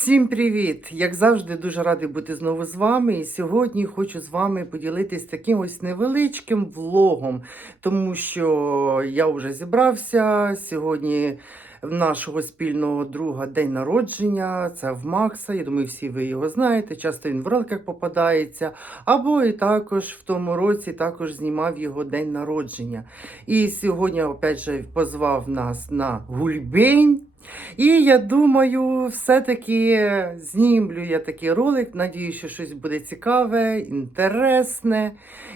Всім привіт! Як завжди, дуже радий бути знову з вами. І сьогодні хочу з вами поділитись таким ось невеличким влогом, тому що я вже зібрався. Сьогодні в нашого спільного друга день народження. Це в Макса. Я думаю, всі ви його знаєте. Часто він в роликах попадається. Або і також в тому році також знімав його день народження. І сьогодні, опять же, позвав нас на гульбень. І я думаю, все-таки знімлю я такий ролик. Надію, що щось буде цікаве, інтересне.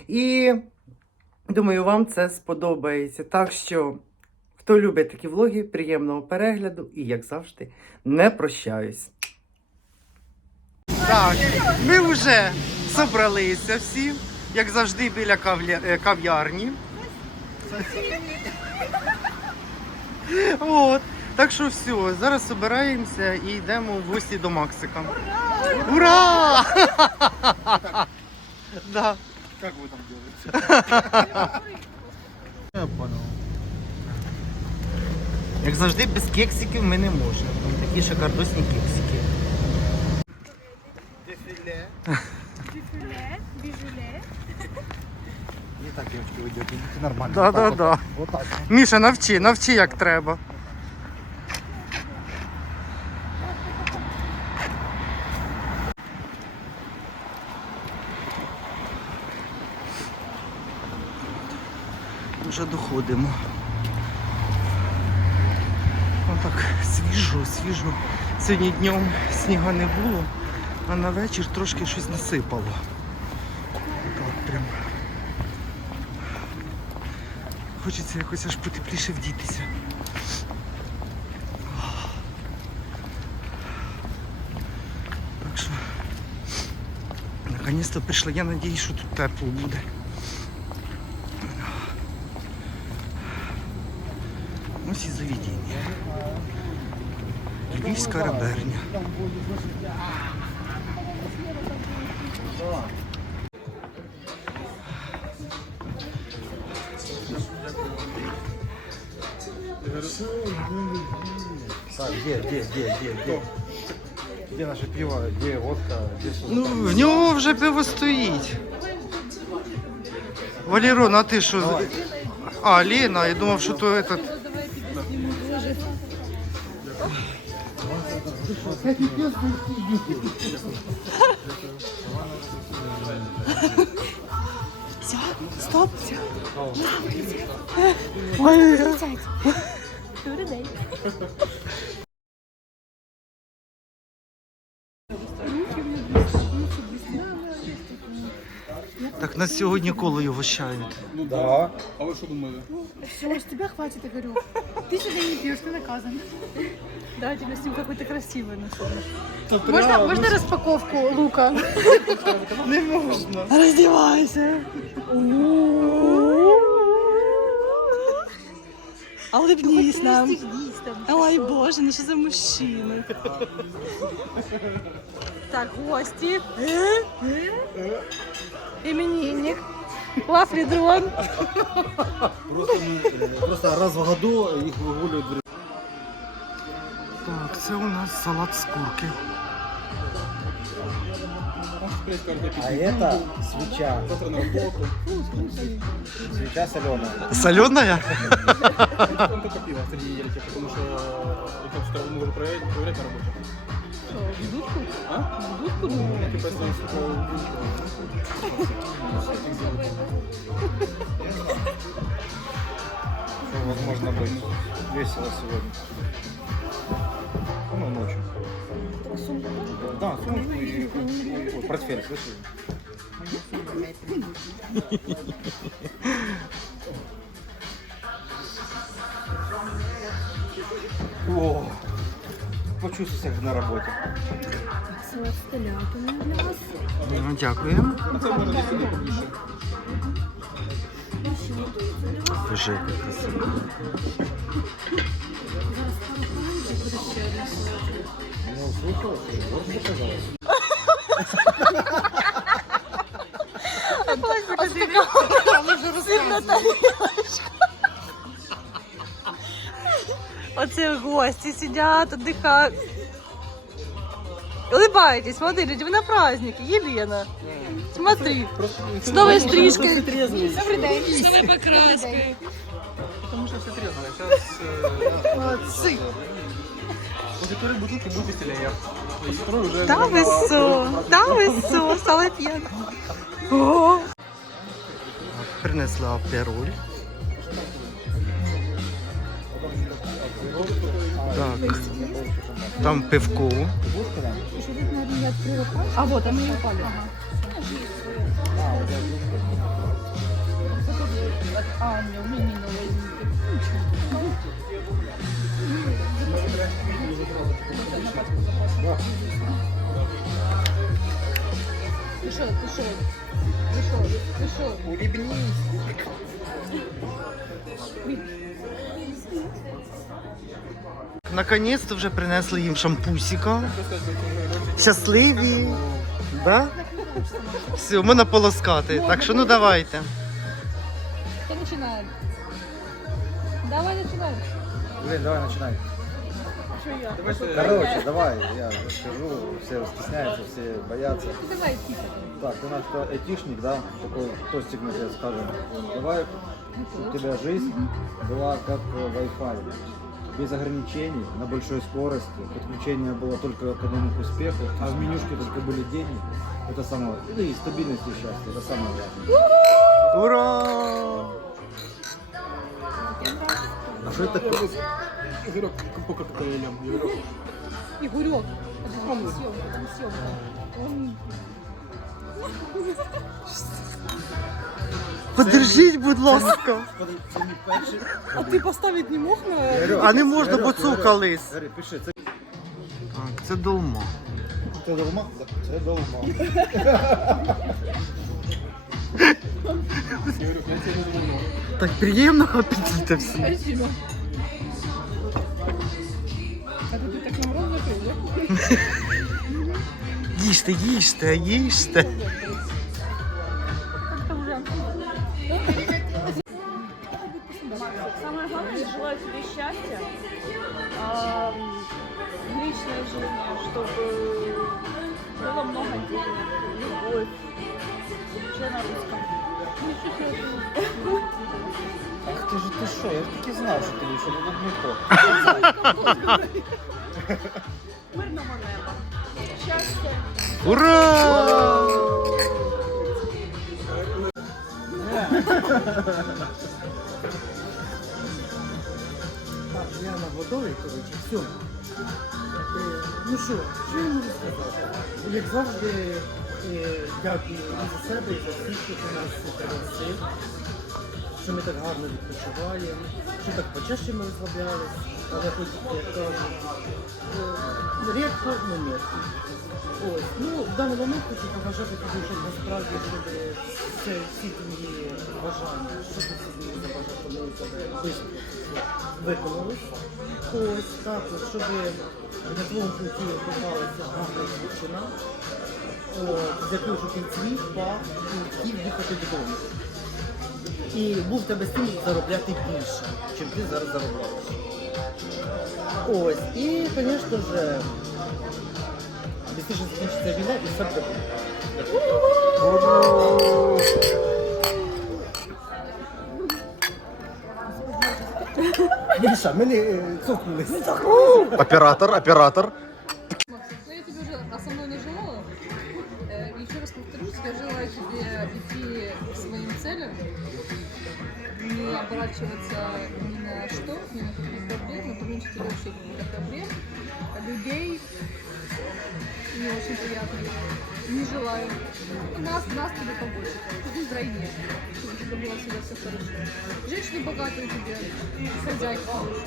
І думаю, вам це сподобається. Так що, хто любить такі влоги, приємного перегляду і, як завжди, не прощаюсь. Так, ми вже зібралися всі, як завжди, біля е, кав'ярні. От. Так що все, зараз збираємося і йдемо в гості до Максика. Ура! Да. Как вы там делаете? Я понял. Як завжди, без кексиків ми не можемо. Такі шикардосні кексики. Дефиле. Бифюле, бижуле. Не так, девочки, вы идете. Идите нормально. Да, Вот так да, вот. да. Вот так. Міша, навчи, навчи, як треба. Вже доходимо. Отак свіжо, свіжо. Сьогодні днем сніга не було, а на вечір трошки щось насипало. Так прям. Хочеться якось аж потепліше вдітися. Так що, наконец-то прийшла. Я надіюсь, що тут тепло буде. Львівська реберня. Так, где, где, где, где, где? Где наше пиво, где водка, где сок? Ну, в нього вже пиво стоїть. Валерон, а ти що? А, Лена, я думав, що то этот. Все, стоп, все. Ой, Добрий день. Так нас сьогодні колою вищають. Ну да. А вы что думали? Все, с тебя хватит, я говорю. Ты сюда не пьешь, ты наказан. Да, тебя с ним какой-то красивый нашел. Можно, можно распаковку лука? Не можна. Раздевайся. А улыбнись нам. Ой, боже, ну что за мужчина? Так, гости. Именинник. Вафли дрон. Просто, э, просто раз в году их выгуливают. в Так, це у нас салат з курки. А это свеча. Свеча соленая. Соленая? Он только пиво среди недельки, потому что там что могу проверять, проверять на работе. А? Ну, типа, если возможно быть весело сегодня. Ну, ночью. Да, сумку и, ой, портфель, слышишь? О, почувствуй себя как на работе. Салат с телятиной для вас. Ну, дякую. а це можна десь сюди красиво. Оце гості сидять, віддихають. Улыбаетесь, смотрите, вы на празднике. Елена. Смотри. С новой стрижкой. Добрий день. С новой покраской. Потому что все трезвое. Сейчас Молодцы. после второй бутылки будет веселее. И второй уже... Да вы со, да вы со, стала пьяна. О, Принесла апероль. Так. Там пивко. А вот, а мы ее упали. А, не, у меня не Ты что, ты что? Ты что? Ты что? Наконець-то вже принесли їм шампусика. Щасливі. Да? Все, можна полоскати. Так що ну давайте. Кто начинает? Давай начинай. Блин, давай начинай. Короче, давай, я скажу, все стесняются, все боятся. Давай тихо. Так, ты наш кто, этишник, да? Такой тостик мы тебе скажем. Давай, у тебя жизнь была как Wi-Fi. Без ограничений, на большой скорости. Подключение было только к одному к успеху, а в менюшке только были деньги. Это самое. Ну и стабильность и счастье. Это самое. Ура! А что это такое? Игорек по коктейлям. Игорек. Игорек. Это же съемка, это съемка. Он Подержіть, будь ласка. А ты поставить не мог на... А не можна, бо цукались. Говори, пиши, це, Так, це долма. це долма? Це долма. Игорек, я тебе не звоню. Так приємного апетита всім. Спасибо. А ты так нам рот закрыл, да? Їжте, їжте, їжте. Що, я ж таки знав, що ти ще не то. Мирного неба. Щастя. Ура! Так, я на готовий, коротше, все. Ну що, що я можу сказати? Як завжди, е, дякую і за себе, і за всіх, хто нас пригласив, що ми так гарно відпочиваємо, що так почаще ми розслаблялись, але хоч, як кажуть, е, рідко, ну ні. Ось, ну, в даний момент хочу побажати тобі, щоб насправді, щоб все, всі твої бажання, що ти собі забажав, вони у тебе швидко виконались. Ось, щоб на твоєму путі попалася гарна дівчина, з якою щоб ти цвів, пав і хотів їхати додому. І був в тебе стимул заробляти більше, чим ти зараз заробляєш. Ось, і, звісно ж, Быстрее закінчиться війна і все буде. Міша, ми не цокнулись. Оператор, оператор. Не оборачиваться ни на что, ни на какие проблемы, тебе вообще каких-то проблем, людей не очень приятных. Не желаю. Нас, нас тебе побольше. Вдвойне, чтобы у тебя было всегда все хорошо. Женщины богатые тебе, хозяйки хорошие.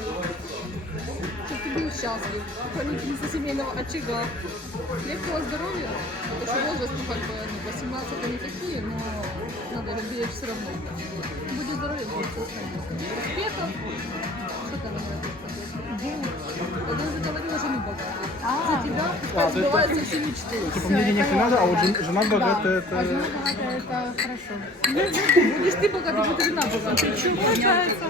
Чтобы ты был счастлив, хранительница семейного очага. Крепкого здоровья, потому что возраст, ну, как бы, ну, 18 это не такие, но надо любить все равно. Будь здоровья, будет все остальное. Успехов. Что там надо сказать? Я уже говорила, жену богатую. За тебя пускай сбывается все мечты. Типа мне денег не надо, а вот жен- жена богатая А это... жена богатая, это хорошо. Будешь ты богатый, будет жена богатая. Что получается?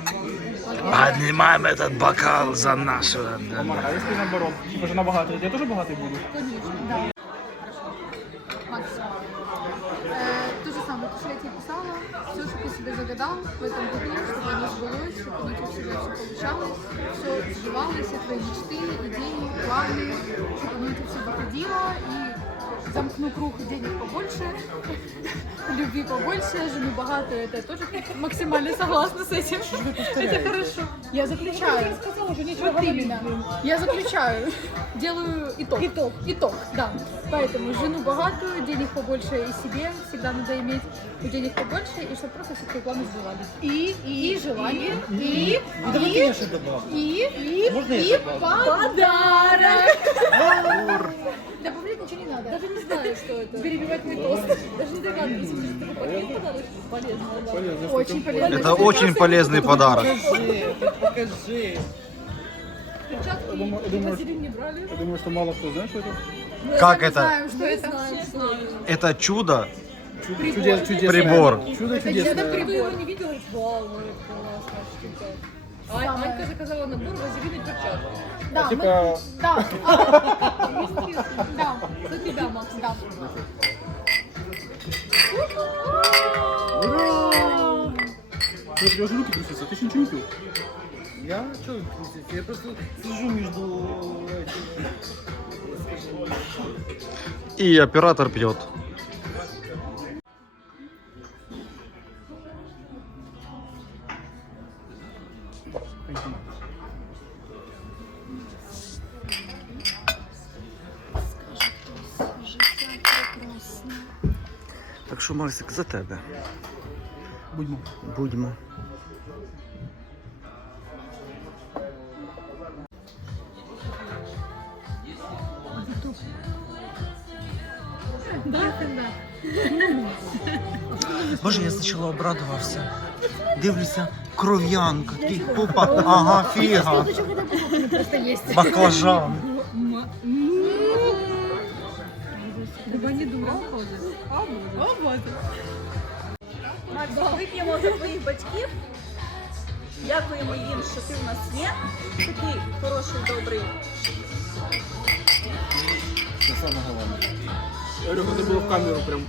Поднимаем этот бокал за нашего. да, Роман, да. а если наоборот? Типа жена богатая, я тоже богатый буду? Конечно, да. Макс, э, то же самое, то, что я тебе писала, все, что ты себе загадал в этом году, чтобы оно сбылось, чтобы у тебя всегда все получалось, все сбывалось, все твои мечты, идеи, планы, чтобы оно у тебя все выходило, и замкну круг денег побольше, любви побольше, жену богатую, это тоже максимально согласна с этим. Это хорошо. Я заключаю. Вот именно. Я заключаю. Делаю итог. Итог. Итог, да. Поэтому жену богатую, денег побольше и себе всегда надо иметь денег побольше, и чтобы просто все твои планы сбывались. И, и, желание, и, и, и, и, и подарок. Добавлять ничего не надо. Даже не знаю, что это. Перебивать мой тост. Даже не догадываюсь, что это такой пакет подарок. Полезно, да. Полезно, Очень полезно. Это очень полезный подарок. Перчатки Я думаю- я и думаю, не брали. Я думаю, что мало кто знает, что это. Как Мы это? знаем, что это. Это чудо, Чудес, чудесное. прибор. Чудо Это чудесное. прибор. его не видела? Вау, ну это классная штука. А Анька заказала набор вазелин перчатки. Да, мы- Типа, да. А, Да, за тебя, Макс, да. у тебя же руки трясутся, ты еще ничего не пил. Я что, я просто сижу между И оператор пьет. Так що, Максик, за тебе. Будьмо. Будьмо. Боже, я спочатку обрадувався. Дивлюся, кров'янка, такий попа, ага, фіга. Баклажан. Губа не дура. Вот. Макс, вип'ємо за твоїх батьків. Дякуємо їм, що ти в нас є. Такий хороший, добрий. Це саме головне. Я говорю, это было в камеру прям.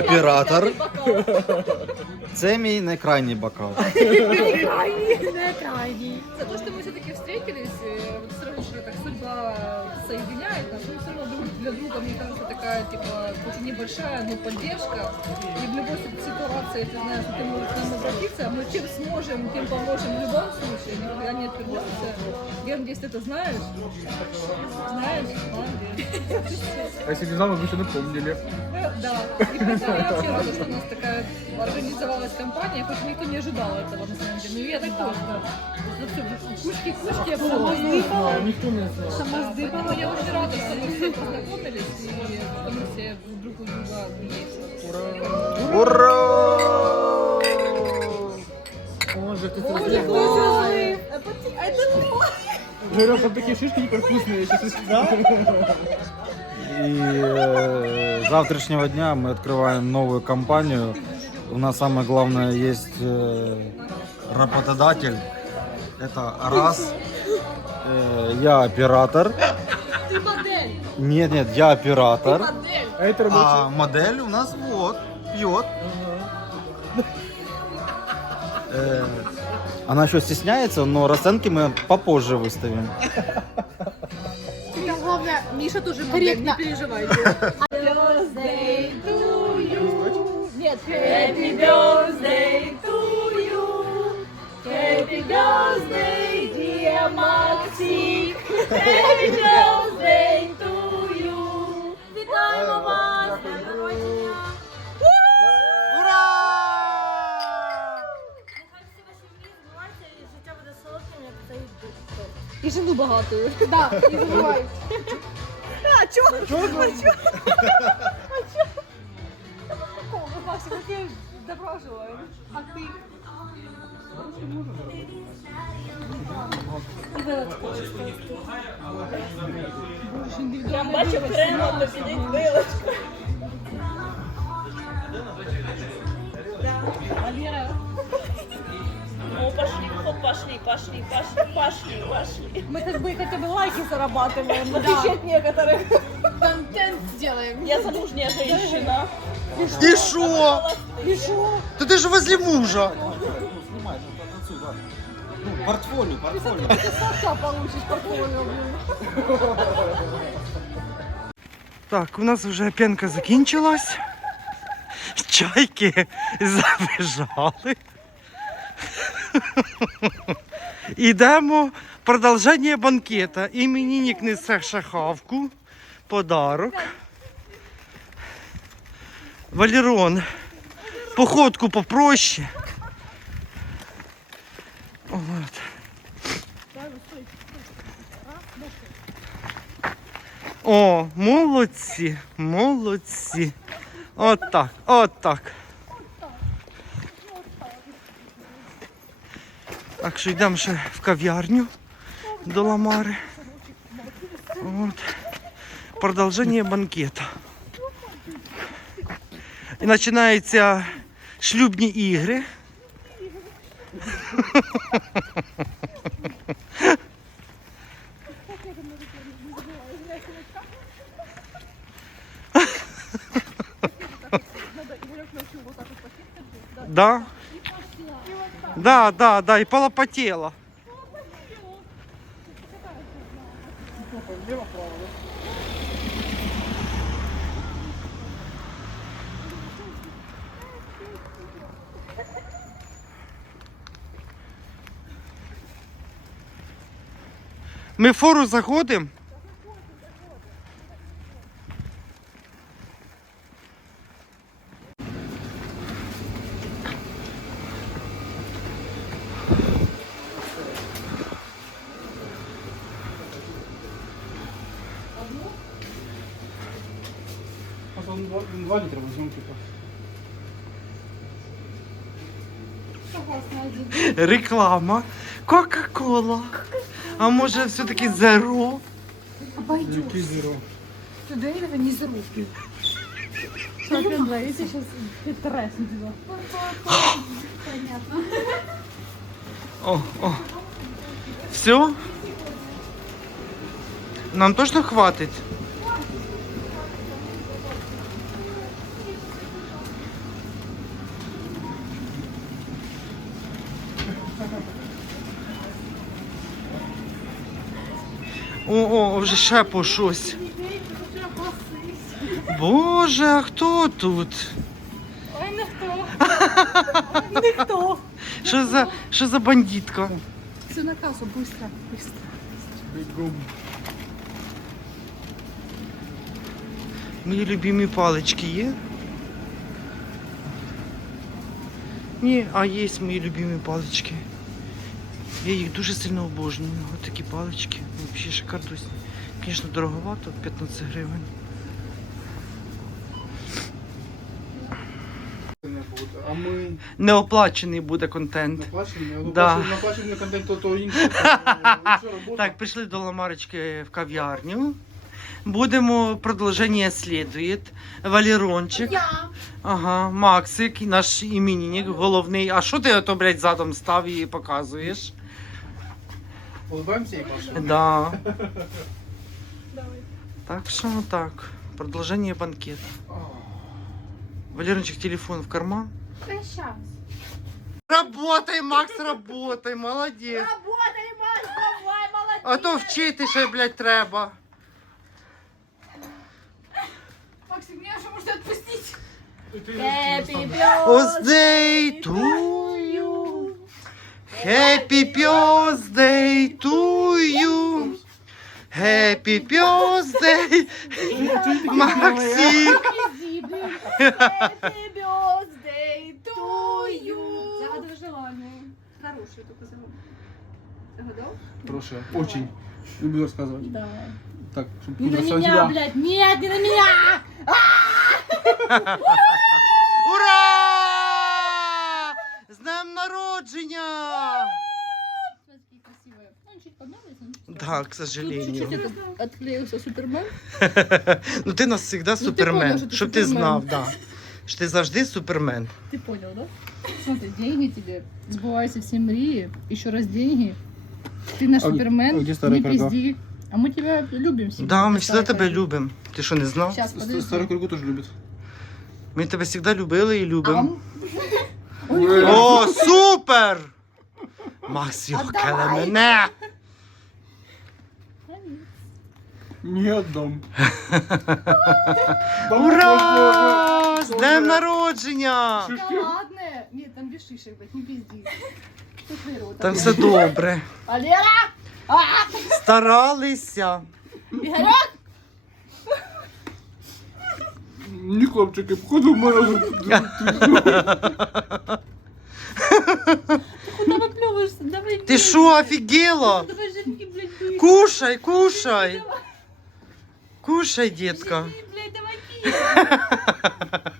Оператор. Це мій найкрайній бокал. За то, что мы все-таки встретились, типа, хоть и небольшая, но поддержка. И в любой ситуации, ты знаешь, что ты можешь к нам обратиться, мы чем сможем, тем поможем в любом случае, никогда не отвернемся. Ген, если ты это знаешь, знаешь, молодец. А если не знал, мы бы еще напомнили. Э, Да, и да, я вообще рада, что у нас такая организовалась компания, хоть никто не ожидал этого на самом деле. Ну я так тоже. Ну все, кучки-кучки, я сама знав. Сама сдыхала. Я очень рада, что мы все познакомились и что мы все друг у друга есть. Ура! Може, хтось Говорю, там такие шишки непервкусные. Я сейчас И э, с завтрашнего дня мы открываем новую компанию. У нас самое главное есть э, работодатель. Это раз. Э, я оператор. Нет, нет, я оператор. Модель! А это рабочий. А модель у нас вот, пьет. Э, она еще стесняется, но расценки мы попозже выставим. Главное, Миша тоже модель, не переживайте. Нет, Happy birthday to you. Happy birthday, dear Максик. Happy birthday багатою. Так, і вибивають. А чого? А чого? А чого? Та ну по приколу, Максим, я тебе запрошувала. А ти? Я бачу, прямо посидить вилочку. пошли, о, пошли, пошли, пошли, пошли, пошли. мы как бы хотя бы лайки зарабатываем, в В отличие от некоторых. контент делаем. Я замужняя женщина. І що? И шо? Та ти ж возле мужа. Снимай, отсюда. Ну, портфолио, портфолио. Ты сам получишь портфолио, блин. Так, у нас вже п'янка закінчилась. Чайки забіжали. Ідемо продовження банкета. Іменинник несе шахавку. Подарок. Валерон. Походку попроще. От. О, молодці, молодці. От так, от так. Що йдемо ще в кав'ярню до Ламари. От. Продовження банкета. І починаються шлюбні ігри. Да. Да, да, да, и полопотела. В фору заходимо. 2 литра возьмем, типа. Реклама. Кока-кола. А може все-таки зеро? Какие зеро? Туда этого не зарубки. Нравится сейчас интересно тебя. О, о. Все? Нам точно хватить? вже ще по щось. Боже, а хто тут? Ой, никто. Никто. Що за, що за бандитка? Все на кассу, быстро, быстро. Бегом. Мої любимі палички є? Ні, а є мої любимі палички. Я їх дуже сильно обожнюю. Ось такі палички. Взагалі шикардусні. Звісно, дороговато, 15 гривень. А ми Неоплачений буде контент. наплачені, ну, Да. наплачені контент, то, то інше. Так, прийшли до Ламарочки в кав'ярню. Будемо продовження слідує. Валерончик. Ага, Максик, наш іменинник, головний. А що ти ото, блядь, задом став і показуєш? Улыбаємося і Паша. Да. Так що так. Продолжение банкета. Валерочек, телефон в карман. Да сейчас. Работай, Макс, работай, молодец. Работай, Маш, давай, молодец. А то вчити ще, блядь, треба. Максик, меня уже можно отпустить. Happy Birthday to you. Happy birthday to you. Happy birthday, Максик. Happy birthday to you. Загадывай желание. Хорошее только загадывай. Загадал? Хорошая, очень. Не буду рассказывать. Да. Так, чтобы Не на меня, блядь, нет, не на меня! Ура! З днем народження! Да, к сожалению. Чуть-чуть это отклеился Супермен. Ну ти нас завжди понял, супермен, що ти щоб ти супермен. знав, да. Що ти завжди супермен. Ты понял, да? Смотри, деньги тебе, сбывайся все мрии, еще раз деньги. Ты наш А где- Супермен, а где старый не Каргав? пизди. А мы тебя любим всегда. Да, ми завжди тебе любимо. Ти що не знав? Сейчас, подожди. Старую кругу тоже любит. Ми тебе завжди любили і А любимо. он- О, супер! Макс, йохкале мене! Не отдам. Ура! З днем народження! Шоколадное? Нет, там без шишек, блядь, не пизди. Что ты рот? Там все добре. Валера! Старалися. Игорек! Не хлопчики, походу в морозу. Куда выплевываешься? Давай, Ти що, офігела? Давай, жирки, блядь, дуй. Кушай, кушай. Кушай, дітка. Блядь, давай пей.